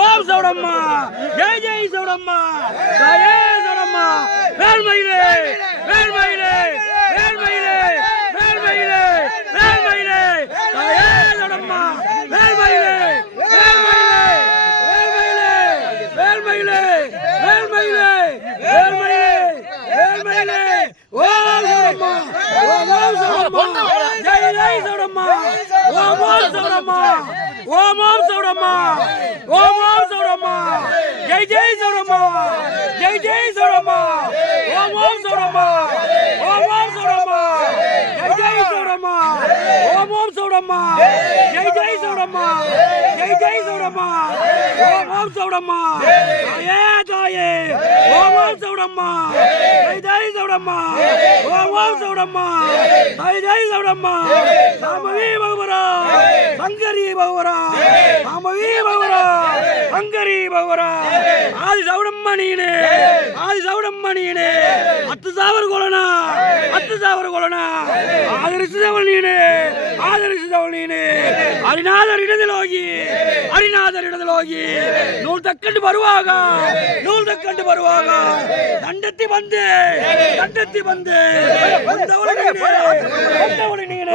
ஓம் சௌடம்மா ஜெய் ஜெய் சௌடம்மா தாயே சௌடம்மா வேல்மயிலே வேல்மயிலே வேல்மயிலே வேல்மயிலே வேல்மயிலே தாயே சௌடம்மா வேல்மயிலே வேல்மயிலே வேல்மயிலே வேல்மயிலே வேல்மயிலே வேல்மயிலே ஓம் சௌடம்மா ஓம் சௌடம்மா ஜெய் ஜெய் சௌடம்மா ஓம் சௌடம்மா ஓம் சௌடம்மா ஓம் சௌடம்மா ஜெய் ஜெய் சௌடம்மா ஜெய் ஜெய் சௌடம்மா ஓம் சௌடம்மா ஓம் சௌடம்மா ஜெய் ஜெய் சௌடம்மா ஓம் சௌடம்மா ஜெய் ஜெய் சௌடம்மா ஜெய் ஜெய் சௌடம்மா ஓம் சௌடம்மா தாயே தாயே ஓம் சௌடம்மா ஜெய் ஜெய் சௌடம்மா ஓம் சௌடம்மா ஜெய் ஜெய் சௌடம்மா சாமவி பகவரா சங்கரி பகவரா சாமவி பகவரா சங்கரி பகவரா ஆதி சௌடம்மா நீனே ஆதி சௌடம்மா நீனே அத்து சாவர் கொலனா ஆதரிசுதவள் நீனே ஆதரிசுதவள் நீனே அரிநாதர் இடதிலோகி நூல் தக்கண்டு வருவாக தண்டத்தி வந்து வந்தவளை நீனே